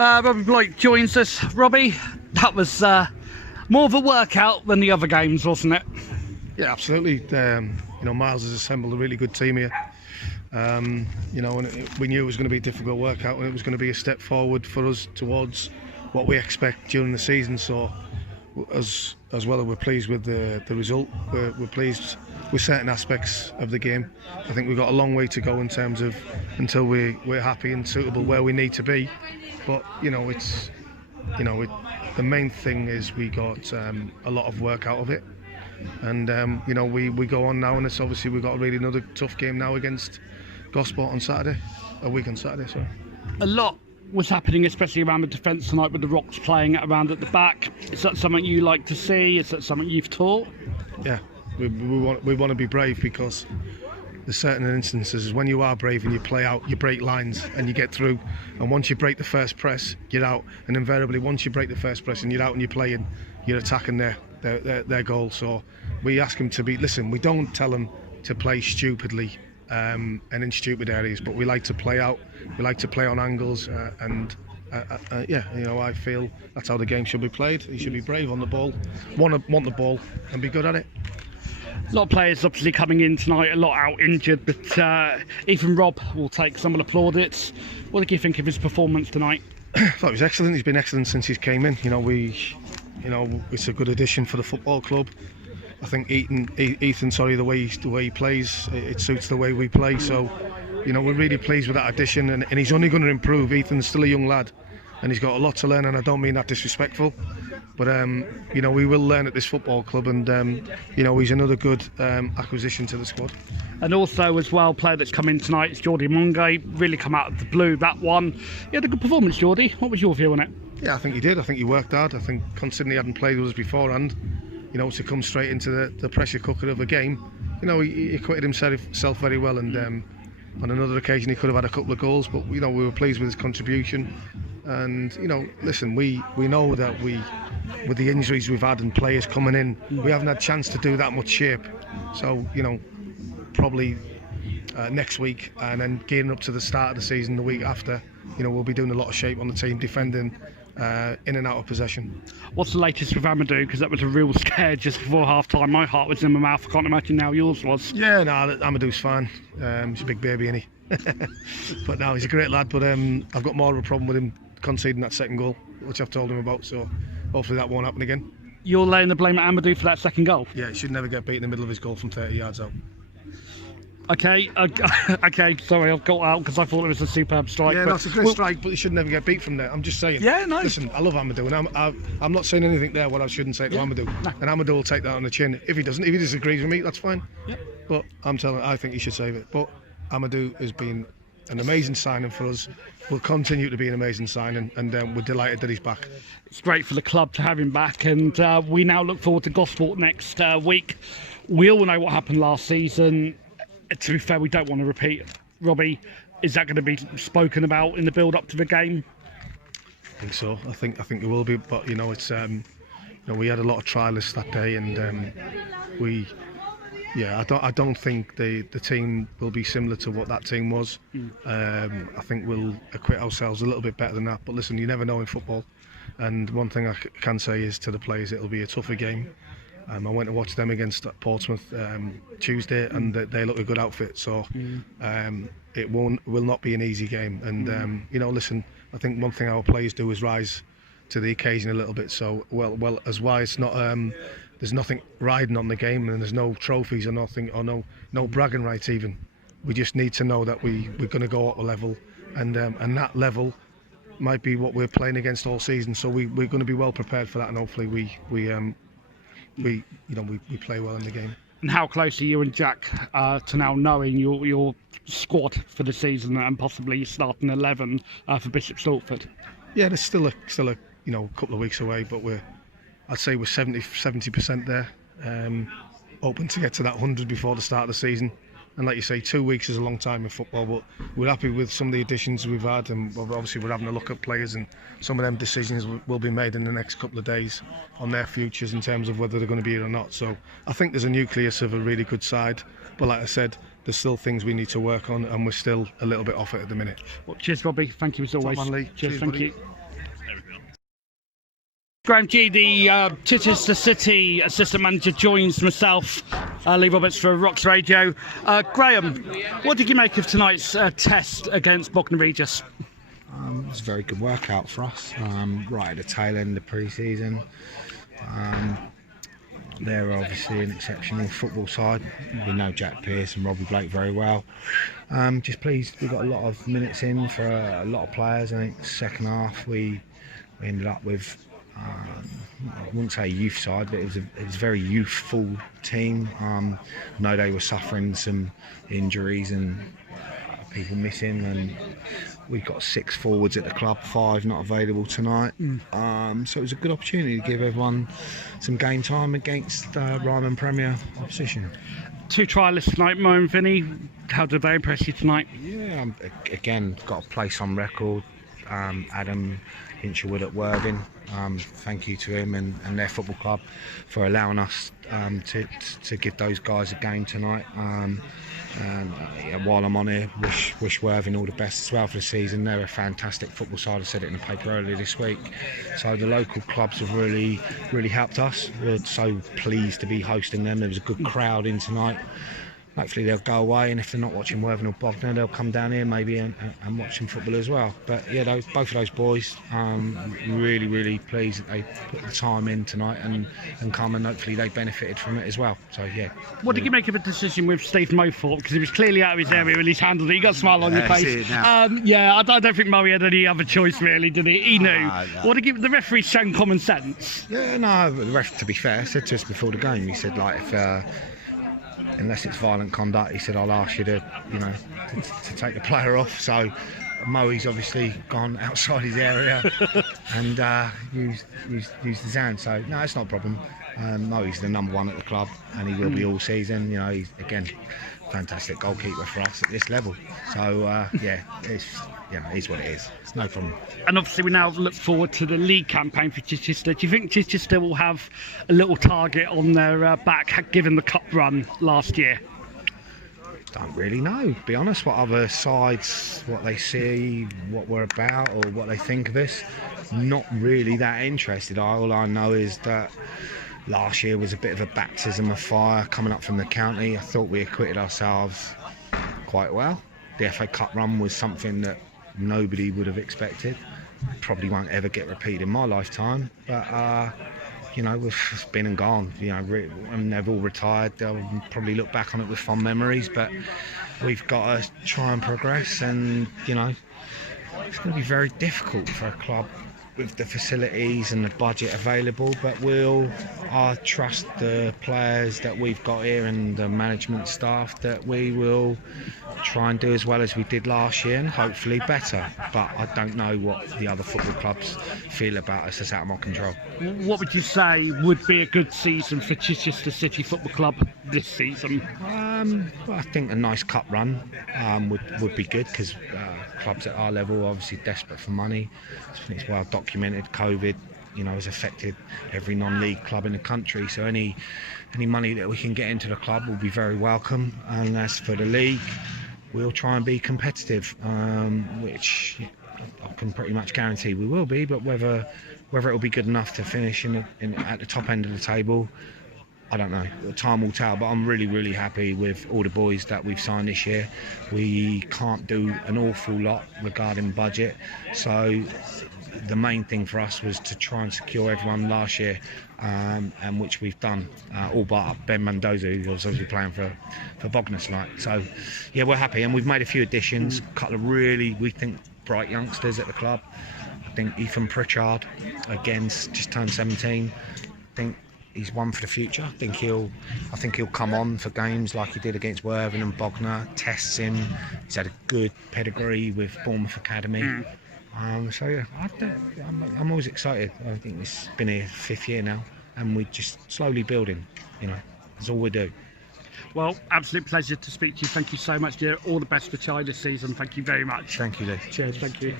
Robbie Bloke joins us. Robbie, that was more of a workout than the other games, wasn't it? Yeah, absolutely. Miles has assembled a really good team here. And we knew it was going to be a difficult workout, and it was going to be a step forward for us towards what we expect during the season. So, as well as we're pleased with the result, we're pleased with certain aspects of the game. I think we've got a long way to go in terms of until we're happy and suitable where we need to be. But the main thing is we got a lot of work out of it, and we go on now, and it's obviously we've got really another tough game now against Gosport on Saturday, a week on Saturday. Sorry. A lot was happening, especially around the defence tonight, with the Rocks playing it around at the back. Is that something you like to see? Is that something you've taught? Yeah, we want to be brave, because there's certain instances when you are brave and you play out, you break lines and you get through. And once you break the first press, you're out. And invariably, once you break the first press and you're out and you're playing, you're attacking their goal. So we ask them to be. Listen, we don't tell them to play stupidly and in stupid areas, but we like to play out. We like to play on angles, I feel that's how the game should be played. You should be brave on the ball, want the ball, and be good at it. A lot of players obviously coming in tonight, a lot out injured, but even Rob will take some of the plaudits. What did you think of his performance tonight? I thought he was excellent. He's been excellent since he came in. It's a good addition for the football club. I think Ethan, the way he plays, it suits the way we play. So, we're really pleased with that addition, and he's only going to improve. Ethan's still a young lad, and he's got a lot to learn, and I don't mean that disrespectful. But we will learn at this football club, and he's another good acquisition to the squad. And also, as well, player that's come in tonight is Geordie Monge. Really come out of the blue, that one. He had a good performance, Geordie. What was your view on it? Yeah, I think he did. I think he worked hard. I think considering he hadn't played with us beforehand, to come straight into the pressure cooker of a game, he acquitted himself very well. And on another occasion, he could have had a couple of goals, but we were pleased with his contribution. And listen, we know that with the injuries we've had and players coming in, we haven't had a chance to do that much shape. So probably next week, and then gearing up to the start of the season the week after, we'll be doing a lot of shape on the team, defending in and out of possession. What's the latest with Amadou? Because that was a real scare just before half time. My heart was in my mouth. I can't imagine how yours was. Yeah, no, Amadou's fine. He's a big baby, isn't he? But no, he's a great lad. But I've got more of a problem with him conceding that second goal, which I've told him about. So hopefully that won't happen again. You're laying the blame at Amadou for that second goal? Yeah, he should never get beat in the middle of his goal from 30 yards out. Okay, sorry, I've got out because I thought it was a superb strike. Yeah, it's a great strike, but he should never get beat from there. I'm just saying. Yeah, no. Listen, I love Amadou, and I'm not saying anything there what I shouldn't say to Amadou. No. And Amadou will take that on the chin. If he disagrees with me, that's fine. Yeah. But I think he should save it. But Amadou has been an amazing signing for us. Will continue to be an amazing signing, and we're delighted that he's back. It's great for the club to have him back, and we now look forward to Gosport next week. We all know what happened last season. To be fair, we don't want to repeat. Robbie, is that going to be spoken about in the build-up to the game? I think so. I think it will be. But it's we had a lot of trialists that day, and I don't think the team will be similar to what that team was. I think we'll acquit ourselves a little bit better than that. But listen, you never know in football. And one thing I can say is to the players, it'll be a tougher game. I went to watch them against Portsmouth Tuesday, and they look a good outfit. So it will not be an easy game. And listen, I think one thing our players do is rise to the occasion a little bit. So well as why it's not. There's nothing riding on the game, and there's no trophies or nothing, or no bragging rights even. We just need to know that we're going to go up a level, and that level might be what we're playing against all season. So we're going to be well prepared for that, and hopefully we play well in the game. And how close are you and Jack to now knowing your squad for the season and possibly starting 11 for Bishop Stortford? Yeah, there's still a couple of weeks away, but I'd say we're 70% there. Hoping to get to that 100 before the start of the season. And like you say, 2 weeks is a long time in football, but we're happy with some of the additions we've had, and obviously we're having a look at players, and some of them decisions will be made in the next couple of days on their futures in terms of whether they're going to be here or not. So I think there's a nucleus of a really good side, but like I said, there's still things we need to work on, and we're still a little bit off it at the minute. Well, cheers, Robbie. Thank you as always. Top man, Lee. Cheers, thank buddy. you. Graham G, the Chichester City assistant manager, joins myself, Lee Roberts for Rocks Radio. Graham, what did you make of tonight's test against Bognor Regis? It was a very good workout for us, right at the tail end of the pre-season. They're obviously an exceptional football side. We know Jack Pearce and Robbie Blake very well. Just pleased we got a lot of minutes in for a lot of players. I think second half we ended up with, I wouldn't say a youth side, but it was a very youthful team. I know they were suffering some injuries and people missing, and we've got 6 forwards at the club, 5 not available tonight. So it was a good opportunity to give everyone some game time against Ryman Premier opposition. 2 trialists tonight, Mo and Vinny. How did they impress you tonight? Yeah, again, got a place on record. Adam Hinchelwood at Worthing. Thank you to him and their football club for allowing us to give those guys a game tonight. And while I'm on here, wish Worthing all the best as well for the season. They're a fantastic football side. I said it in the paper earlier this week. So the local clubs have really helped us. We're so pleased to be hosting them. There was a good crowd in tonight. Hopefully they'll go away, and if they're not watching Worthing or Bognor, they'll come down here maybe and watch some football as well. But yeah, both of those boys, really pleased that they put the time in tonight and come, and hopefully they benefited from it as well. So yeah. What did you make of a decision with Steve Mothorpe? Because he was clearly out of his area and he's handled it. You got a smile on your face. Yeah, I don't think Murray had any other choice really, did he? He knew. No. What did the referee shown common sense? Yeah, no. The ref, to be fair, said to us before the game. He said like if. Unless it's violent conduct, he said, I'll ask you to take the player off. So Moe's obviously gone outside his area and used his hand. So no, it's not a problem. Moe's the number 1 at the club, and he will be all season. You know, he's again fantastic goalkeeper for us at this level. So yeah, it's what it is. It's no problem. And obviously we now look forward to the league campaign for Chichester. Do you think Chichester will have a little target on their back, given the cup run last year? Don't really know, to be honest, what other sides, what they see, what we're about, or what they think of us. Not really that interested. All I know is that last year was a bit of a baptism of fire coming up from the county. I thought we acquitted ourselves quite well. The FA Cup run was something that nobody would have expected. Probably won't ever get repeated in my lifetime. But you know, we've been and gone. You know, and they've all retired. They'll probably look back on it with fond memories. But we've got to try and progress. And you know, it's going to be very difficult for a club with the facilities and the budget available, but I trust the players that we've got here and the management staff that we will try and do as well as we did last year, and hopefully better. But I don't know what the other football clubs feel about us. It's out of my control. What would you say would be a good season for Chichester City Football Club this season? Well, I think a nice cup run would be good, because clubs at our level are obviously desperate for money. I think it's well documented. COVID, you know, has affected every non-league club in the country. So any money that we can get into the club will be very welcome. And as for the league, we'll try and be competitive, which I can pretty much guarantee we will be. But whether it will be good enough to finish at the top end of the table, I don't know. Time will tell. But I'm really happy with all the boys that we've signed this year. We can't do an awful lot regarding budget, so the main thing for us was to try and secure everyone last year, and which we've done, all but Ben Mendoza, who was obviously playing for Bognor tonight. So yeah, we're happy, and we've made a few additions, a couple of really, we think, bright youngsters at the club. I think Ethan Pritchard, again, just turned 17. I think he's one for the future. I think he'll come on for games like he did against Worthing and Bognor. Tests him. He's had a good pedigree with Bournemouth Academy. So yeah, I'm always excited. I think it's been here 5th year now, and we're just slowly building. You know, that's all we do. Well, absolute pleasure to speak to you. Thank you so much, dear. All the best for China this season. Thank you very much. Thank you, Lee. Cheers. Thank you.